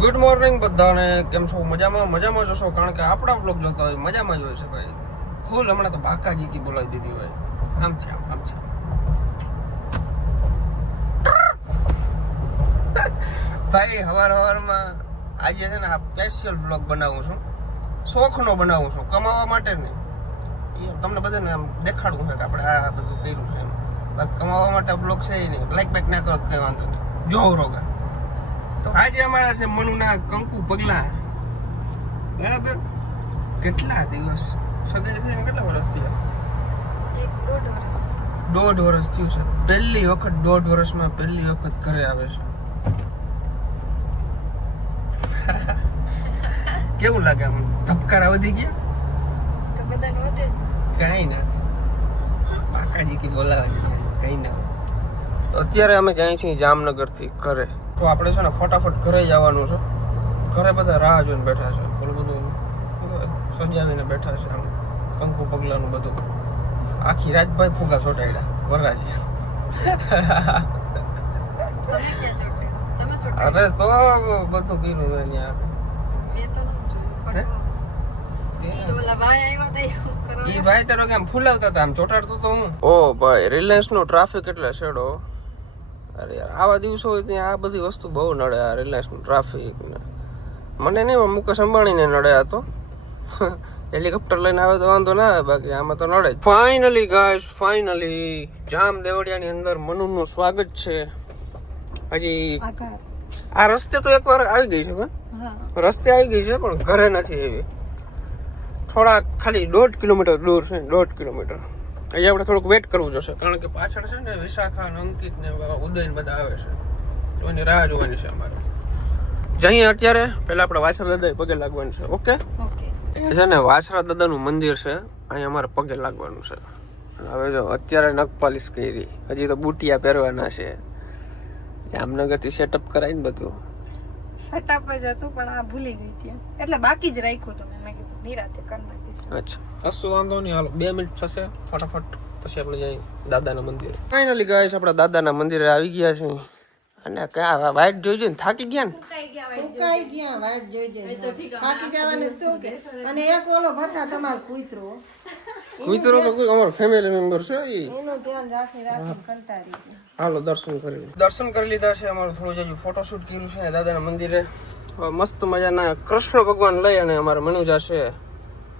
Good morning બધાને. કેમ છો? મજામાં જશો, કારણ કે આપણા બ્લોગ જોતા હોય મજામાં જ હોય છે ભાઈ. ફૂલ હમણાં તો ભાકાજી કી બોલાવી દીધી ભાઈ. આમ છે ભાઈ. હવારમાં આજે છે ને આ સ્પેશિયલ બ્લોગ બનાવું છું, શોખનો બનાવું છું, કમાવા માટે નહીં. એ તમને બધાને આમ દેખાડવું છે કે આપણે આ બધું કર્યું છે એમ. બાકી કમાવા માટે બ્લોગ છે એ નહીં. લાઈક બાઈક ના કરો કંઈ વાંધો નહીં, જોવ રોગા. તો આજે અમારા છે મનુના કંકુ પગલા. બરાબર. કેટલા દિવસ સગાઈ થઈને કેટલા વર્ષ થયા? 1.5 વર્ષ. 1.5 વર્ષ થયું છે. પહેલી વખત 1.5 વર્ષમાં પહેલી વખત ઘરે આવે છે. કેવું લાગે? આમ ધબકારા વધી ગયા? તો બધાને વધે. કઈ નથી, પાકાજી કી બોલાવા કઈ ના. અત્યારે અમે જાય છીએ જામનગર થી ઘરે. તો આપણે છે ને ફટાફટ ઘરે જવાનું છે. ઘરે બધા રાહ જોઈને બેઠા છે. બધું સજાવીને બેઠા છે. આમ કંકુ પગલાનું બધું આખી રાત ભાઈ ફુગા ચોટાડ્યા વરરાજ. તમે ક્યાં ચોટે? તમે ચોટે? અરે તો બધું કર્યું મેં ત્યાં. મેં તો નથી જોયું. તો ઓલા ભાઈ આવ્યા હતા એવું કરો. ઈ ભાઈ તારો કેમ ફૂલાવતા હતા, આમ ચોટાડતો તો હું. ઓ ભાઈ, રિલાયન્સ નો ટ્રાફિક એટલે છેડો. અરે યાર, આવા દિવસો હોય ત્યાં આ બધી વસ્તુ બહુ નડે. આ રિલાયન્સ નું ટ્રાફિક ને મને નહીં, મુકેશ અંબાણીને નડે. આ તો હેલિકોપ્ટર લઈને આવે તો વાંધો ના આવે, બાકી આમાં તો નડે. ફાઇનલી ગાઈસ, ફાઇનલી જામ દેવડિયાની અંદર મનુનું સ્વાગત છે. હજી આભાર. આ રસ્તે તો એકવાર આવી ગઈ છે. હા. રસ્તે આવી ગઈ છે પણ ઘરે નથી આવી. થોડા ખાલી 1.5 કિલોમીટર દૂર છે. 1.5 કિલોમીટર. અહીંયા આપણે થોડુંક વેટ કરવું જોશે, કારણ કે પાછળ છે ને વિશાખા ને અંકિત ને ઉદય ને બધા આવે છે. તો એની રાહ જોવાની છે અમારે. જઈએ અત્યારે. પહેલા આપણે વાછરા દાદા પગે લાગવાનું છે. Okay okay. છે ને વાછરા દાદાનું મંદિર છે, અહીંયા અમારે પગે લાગવાનું છે. હવે જો અત્યારે નખપાલિશ કરી, હજી તો બુટિયા પહેરવાના છે. જામનગર થી સેટઅપ કરાય ને બધું. સેટઅપ જ હતું પણ આ ભૂલી ગઈ ત્યાં, એટલે બાકી જ રાખ્યું હતું. મેં કીધું નિરાતે કરી નાખીશ. અચ્છા, કશું વાંધો નહીં. હાલો 2 મિનિટ થશે ફટાફટ, પછી આપણે જઈએ દાદાના મંદિરે. ફાઇનલી ગાઈસ, આપણા દાદાના મંદિરે આવી ગયા છે. અને ક્યાં વાઈટ જોઈ ને થાકી ગયા ને. ઉકાઈ ગયા વાટ જોઈ થાકી જવાનું શું કે. અને એક ઓલો ભથ્થા તમારો કૂતરો કૂતરો તો કોઈ અમારો ફેમિલી મેમ્બર છે. એનું ધ્યાન રાખી કંટાળી ગયા. હાલો દર્શન કરી લીધા છે. અમારું થોડું જજુ ફોટોશૂટ કર્યું છે દાદાના મંદિરે. મસ્ત મજાના કૃષ્ણ ભગવાન લઈ અને અમારા મનુ જશે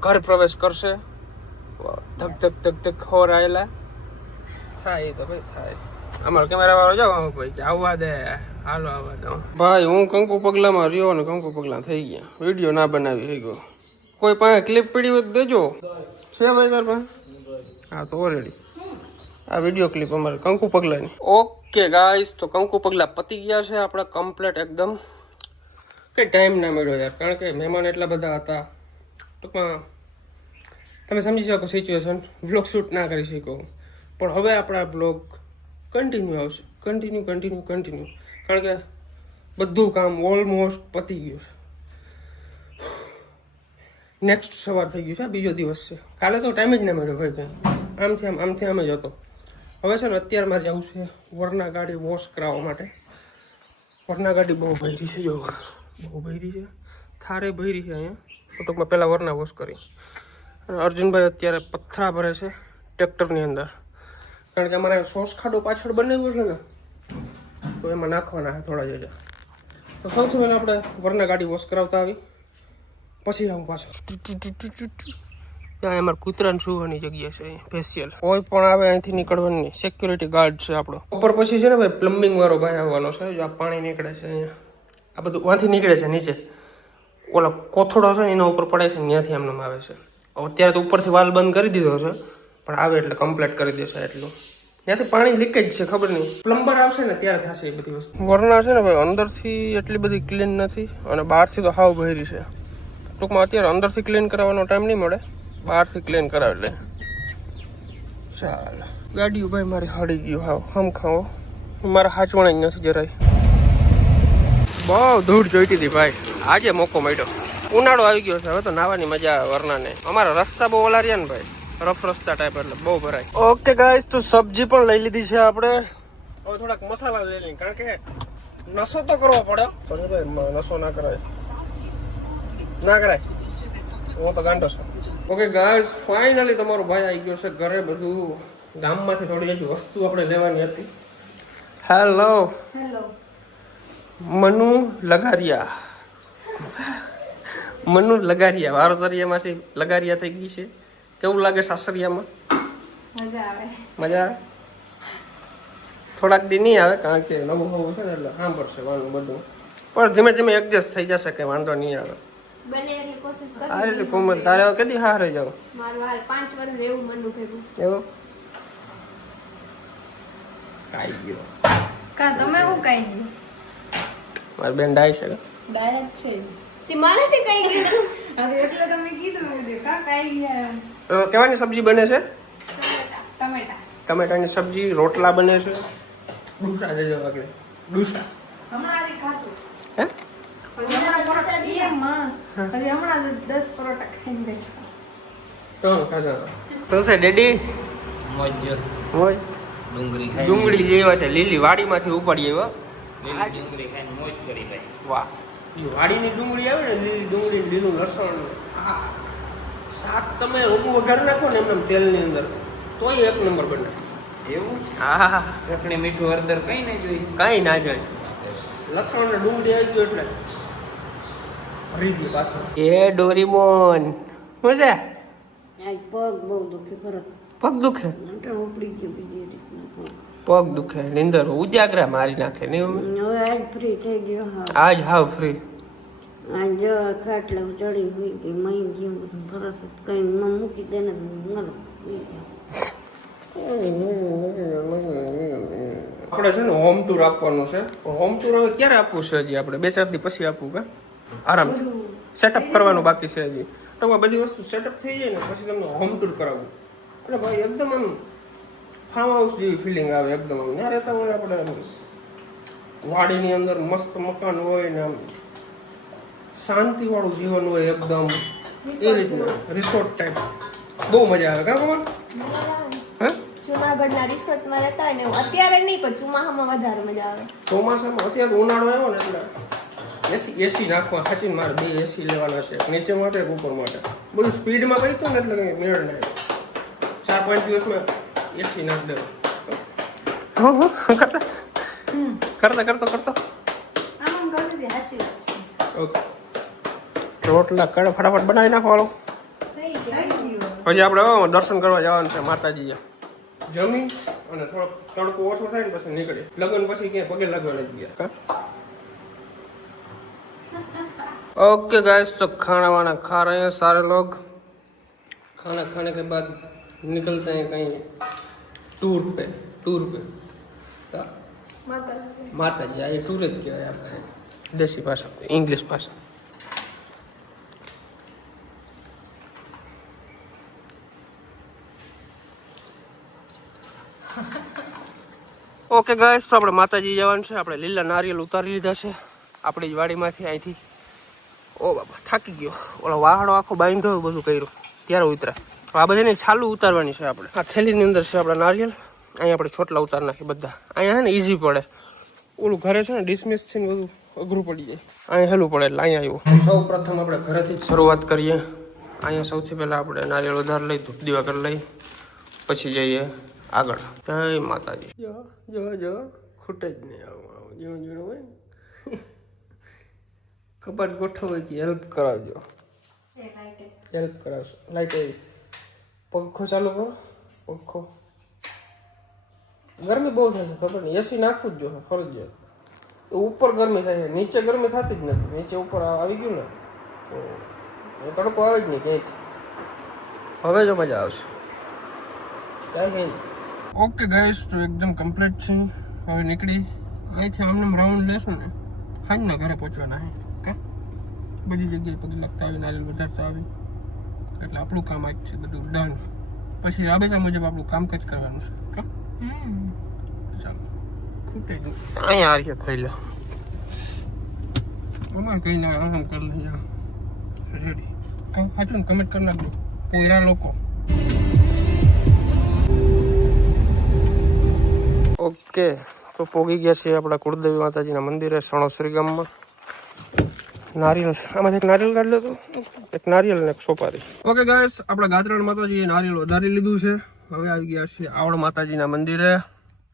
ઘર પ્રવેશ કરશે. ધક ધક ધક ધક હોર આવેલા થાય તો ભાઈ થાય. અમારો કેમેરા વાળો જાવ કોઈ કે આવવા દે. હાલો આવવા દો ભાઈ. હું કંકુ પગલામાં રહ્યો ને કંકુ પગલા થઈ ગયા. વિડીયો ના બનાવી થઈ ગયો. કોઈ પાસે ક્લિપ પડી હોય તો દેજો. છે ભાઈ તાર પાસે? હા તો ઓલરેડી આ વિડીયો ક્લિપ અમારે કંકુ પગલાની. ઓકે ગાઈસ, તો કંકુ પગલા પતી ગયા છે આપણા કમ્પ્લીટ એકદમ. કંઈ ટાઈમ ના મળ્યો યાર, કારણ કે મહેમાન એટલા બધા હતા. ટૂંકમાં તમે સમજી શકો સિચ્યુએશન. વ્લોગ શૂટ ના કરી શકો. પણ હવે આપણા બ્લોગ કન્ટિન્યુ આવશે. કન્ટિન્યુ. કારણ કે બધું કામ ઓલમોસ્ટ પતી ગયું છે. નેક્સ્ટ સવાર થઈ ગયું છે. બીજો દિવસ છે. કાલે તો ટાઈમ જ ના મળ્યો ભાઈ કંઈ. આમથી આમ જ હતો. હવે છે ને અત્યારે મારે જવું છે વરના ગાડી વોશ કરાવવા માટે. વરના ગાડી બહુ ભરી છે. જો બહુ ભરી છે. થારે ભરી છે અહીંયા. ટૂંકમાં પહેલાં વરના વોશ કરી. અને અર્જુનભાઈ અત્યારે પથ્થરા ભરે છે ટ્રેક્ટરની અંદર, કારણ કે અમારે સોસ ખાડો પાછળ બનાવ્યો છે ને, તો એમાં નાખવાના છે થોડા જજા. તો સૌથી પહેલાં આપણે વરના ગાડી વોશ કરાવતા આવી, પછી આવું પાછો. ત્યાં અમારે કૂતરાને સુવાની જગ્યા છે સ્પેશિયલ. કોઈ પણ આવે અહીંથી નીકળવાની નહીં. સિક્યુરિટી ગાર્ડ છે આપણો. ઉપર પછી છે ને ભાઈ પ્લમ્બિંગ વાળો ભાઈ આવવાનો છે. જો આ પાણી નીકળે છે અહીંયા, આ બધું વાંથી નીકળે છે નીચે. ઓલા કોથળો છે ને એના ઉપર પડે છે, ત્યાંથી એમને આવે છે. અત્યારે તો ઉપરથી વાલ બંધ કરી દીધો છે, પણ આવે એટલે કમ્પ્લીટ કરી દેશે એટલું. ત્યાંથી પાણી લીકેજ છે, ખબર નહીં. પ્લમ્બર આવશે ને ત્યારે થશે એ બધી વસ્તુ. વરના છે ને ભાઈ અંદરથી એટલી બધી ક્લીન નથી, અને બહારથી તો હાવ બહેરી છે. ટૂંકમાં અત્યારે અંદરથી ક્લીન કરાવવાનો ટાઈમ નહીં મળે, બહારથી ક્લીન કરાવી લે. ચાલ ગાડીઓ ભાઈ મારી હળી ગયું. હાવ હમ ખાઓ મારા હાચવણ જ નથી જરાય. બહુ ધૂળ જોઈતી હતી ભાઈ. આજે મોકો મળ્યો. ઉનાળો આવી ગયો છે, હવે તો નાવાની મજા આવે વરનાને. અમારા રસ્તા બહુ ઓલા રહ્યા ને ભાઈ, રફ રસ્તા ટાઈપ, એટલે બહુ ભરાય. ઓકે ગાઈસ, તો સબ્જી પણ લઈ લીધી છે આપણે. હવે થોડાક મસાલા લઈ લઈએ, કારણ કે નશો તો કરવો પડે પણ ભાઈ નશો ના કરાય હું તો ગાંડો છું. ઓકે ગાઈસ, ફાઇનલી તમારો ભાઈ આવી ગયો છે ઘરે. બધું ગામમાંથી થોડી હજી વસ્તુ આપણે લેવાની હતી. Hello hello. મનુ લગારિયા વારોતરિયામાંથી લગારિયા થઈ ગઈ છે. કેવું લાગે સાસરિયામાં? મજા આવે. મજા આવે? થોડાક દી નહીં આવે કારણ કે નવું નવું છે ને એટલે સાંભળશે વાનું બધું, પણ ધીમે ધીમે એડજસ્ટ થઈ જશે કે વાંધો નહીં આવે. બને એટલી કોશિશ કરી. આ રીતે કોમલ તારે હવે કદી હારે જાવ મારું હાલ 5 વર્ષ રહેવું મંડું ભેગું. એવો કાઈ ગયો કા તમે હું કઈ નહીં મારી બેન ડાય છે ડાયરેક્ટ છે. તે મારાથી કઈ ગયું. હવે એટલે તમે કીધું એટલે કા કઈ ગયા. કેવાની સબ્જી બને છે? ટમેટા. ટમેટાની સબ્જી, રોટલા બને છે. ડુસા દેજો આગળ. ડુસા હમણાં આજે ખાધું. હે હમણાં પરોઠા દીએ માં. હજી હમણાં 10 પરોઠા ખાઈને બેઠા. તો ખાધા તો છે ડેડી મોજ મોજ ડુંગળી ખાઈ ડુંગળી જેવા છે લીલી વાડીમાંથી ઉપાડી આવ્યો. લીલી ડુંગળી ખાઈને મોજ કરી ભાઈ. વાહ, એ વાડીની ડુંગળી આવે ને લીલી ડુંગળી લીલું લસણ, આ શાક તમે ઓગું વઘાર નાખો ને એમ તેલની અંદર તોય એક નંબર બને. એવું હા હા, ચટણી મીઠું હળદર કઈ નહીં જોઈ. કાંઈ ના જાય. લસણ ને ડુંગળી આવી ગયું એટલે ભરી ગયું પાછું. એ ડોરીમોન શું છે? પગ બહુ દુખે ખરો પગ દુખે? ઉપડી ગયું બીજી રીતના પગ દુખે, નિંદર ઉજાગરા મારી નાખે નહીં મમ્મી? હવે આજ ફ્રી થઈ ગયો. હા આજ હાવ ફ્રી. આજ ખાટલા ચડી હોઈ ગઈ મહી ગયું બધું ફરસ કઈ મૂકી દે ને મરો આપણે છે ને હોમ ટૂર આપવાનું છે. હોમ ટૂર હવે ક્યારે આપવું છે? હજી આપણે 2-4 દી પછી આપવું કે આરામ સેટઅપ કરવાનું બાકી છે હજી. તો બધી વસ્તુ સેટઅપ થઈ જાય ને પછી તમને હોમ ટૂર કરાવવું. એટલે ભાઈ એકદમ આમ ફાર્મ હાઉસ જેવી ફિલિંગ આવે. એકદમ આમ ત્યાં રહેતા હોય આપણે આમ વાડીની અંદર મસ્ત મકાન હોય ને આમ શાંતિવાળું જીવન હોય એકદમ એ રીતના રિસોર્ટ ટાઈપ. બહુ મજા આવે કા કમલ? હે જુનાગઢના રિસોર્ટમાં રહેતા હોય ને એવું. અત્યારે નહીં પણ ચોમાસામાં વધારે મજા આવે. ચોમાસામાં અત્યારે ઉનાળો આવ્યો ને એટલે એસી નાખવા સાચીને મારે 2 એસી લેવાના છે, નીચે માટે ઉપર માટે. બધું સ્પીડમાં કરી હતું ને એટલે કંઈ મેળ નહીં. 4-5 દિવસમાં એસી નાખી દેવું. કરતો આમ કરી દે સાચી વાત છે. ઓકે, રોટલા કડે ફટાફટ બનાવી નાખવાનો. થઈ ગયું. પછી આપણે દર્શન કરવા જવાનું છે માતાજીએ. જમી અને થોડોક તડકો ઓછો થાય ને પછી નીકળી. લગ્ન પછી ક્યાંય પગે લાગવા નથી ગયા. ओके गाइस, तो खाना वाना खा रहे हैं सारे लोग. खाना खाने के बाद निकलते हैं कहीं टूर पे. माता जी आए टूर क्या है आपका देसी भाषा इंग्लिश भाषा. ઓકે ગાઈસ, તો આપણે માતાજી જવાનું છે. આપણે લીલા નારિયેલ ઉતારી લીધા છે આપણી જ વાડીમાંથી અહીંથી. ઓ બાબા થાકી ગયો. ઓલો વાહડો આખો બાંધ્યો બધું કર્યું ત્યારે ઉતરા. આ બધાને છાલું ઉતારવાની છે આપણે. આ થેલીની અંદર છે આપણા નારિયેલ. અહીંયા આપણે છોટલા ઉતાર નાખીએ બધા. અહીંયા છે ને ઇઝી પડે. ઓલું ઘરે છે ને ડિસમિસ છે ને બધું અઘરું પડી જાય. અહીંયા હેલું પડે એટલે અહીંયા આવ્યું. સૌ પ્રથમ આપણે ઘરેથી જ શરૂઆત કરીએ. અહીંયા સૌથી પહેલાં આપણે નારિયેળ વધારે લઈ ધૂપ દીવા કરી લઈ પછી જઈએ આગળ. જય માતાજી. જો ખૂટે જ નહીં. આવું ઝીણું ઝીણું હોય કપાટ ગોઠવવાથી હેલ્પ કરાવજો. હેલ્પ કરાવશો. લાઈટ આવી. પંખો ચાલુ કરો. પંખો ગરમી બહુ થાય છે ખબર નહીં. એસી નાખવું જ જોઈએ ફરજિયાત. ઉપર ગરમી થાય છે, નીચે ગરમી થતી જ નથી. નીચે ઉપર આવી ગયું ને તો તડકો આવે જ નહીં ક્યાંયથી. હવે જો મજા આવશે. ઓકે ગાઈસ, તો એકદમ કમ્પ્લીટ છે. હવે નીકળી અહીંથી આમને રાઉન્ડ લેશું ને હાજના ઘરે પહોંચવાના છે. ઓકે, બધી જગ્યાએ પગ લગતા આવી, નારિયેલ વધારતા આવી એટલે આપણું કામ આજ છે બધું ડન. પછી રાબેતા મુજબ આપણું કામકાજ કરવાનું છે. ઓકે ચાલો. ખૂટે જ અહીંયા આ રીતે ખાઈ લો. અમારે કઈ ના આમ કરી લઈએ. રેડી કાંઈ સાચું ને કમેન્ટ કરી નાખજો પોયરા લોકો. ઓકે, તો પોગી ગયા છીએ આપણા કુળદેવી માતાજીના મંદિરે સણોસરી ગામમાં. નારિયેલ આમાંથી એક નારિયેલ કાઢ લો, એક નારિયેલ ને એક સોપારી. ઓકે ગાઈસ, આપણા ગાત્રાણ માતાજીએ નારિયેલ વધારી લીધું છે. હવે આવી ગયા છીએ આવડ માતાજીના મંદિરે.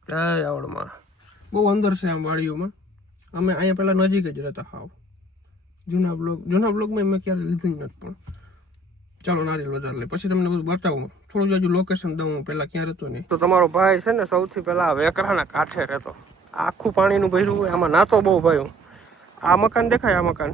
જય આવડમાં. બહુ અંદર છે આમ વાડીઓમાં. અમે અહીંયા પહેલા નજીક જ રહેતા. હાવ જૂના બ્લોગમાં મેં ક્યારે લીધું નથી, પણ ચાલો નારિયેલ વધારે લે, પછી તમને બધું બતાવું. થોડું જાજુ લોકેશન દઉં, હું પહેલાં ક્યાં રહેતો નહીં. તો તમારો ભાઈ છે ને સૌથી પહેલાં વેકરાના કાંઠે રહેતો. આખું પાણીનું ભર્યું હોય, આમાં નાતો બહુ ભાઈ. આ મકાન દેખાય, આ મકાન